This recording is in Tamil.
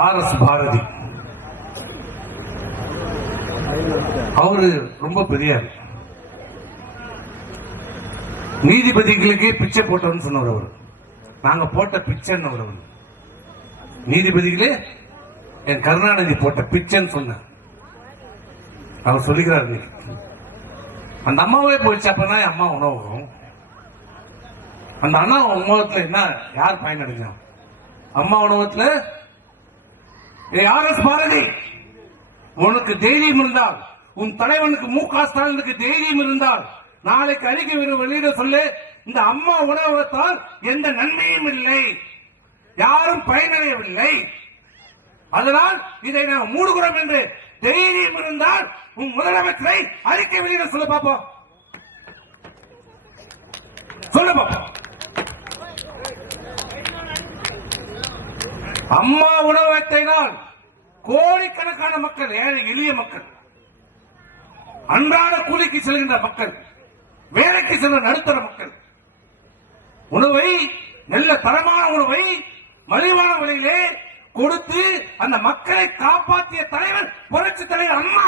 ஆர்.எஸ். பாரதி அவரு ரொம்ப பெரியார். நீதிபதிகளுக்கே பிச்சை போட்டோம்னு சொன்னவர் அவர். நாங்க போட்ட பிச்சைன்னு அவர். நீதிபதிகளே என் கருணாநிதி போட்ட பிச்சைன்னு சொன்ன அவர் சொல்லிக்கிறார். அந்த அம்மாவே போயிடுச்சு. அப்பதான் அம்மா உணவு அந்த அண்ணா உணவகத்துல என்ன யார் பயனடைஞ்சா? அம்மா உணவகத்துல ஆர்.எஸ். பாரதி உனக்கு தைரியம் இருந்தால், உன் தலைவனுக்கு மு.க. ஸ்டாலினுக்கு தைரியம் இருந்தால் நாளைக்கு அறிக்கை வெளியிட சொல்லு. இந்த அம்மா உணவகத்தால் எந்த நன்மையும் இல்லை, யாரும் பயனடையவில்லை, அதனால் இதை நாம் மூடுகிறோம் என்று தைரியம் இருந்தால் உன் முதலமைச்சரை அறிக்கை வெளியிட சொல்ல பார்ப்போம். சொல்ல பார்ப்போம். அம்மா உணவகத்தினால் கோடிக்கணக்கான மக்கள், ஏழை எளிய மக்கள், அன்றாட கூலிக்கு செல்கின்ற மக்கள், வேலைக்கு செல்ல நடுத்தர மக்கள் உணவை, நல்ல தரமான உணவை மலிவான விலையிலே கொடுத்து அந்த மக்களை காப்பாற்றிய தலைவர் புரட்சி தலைவர் அம்மா.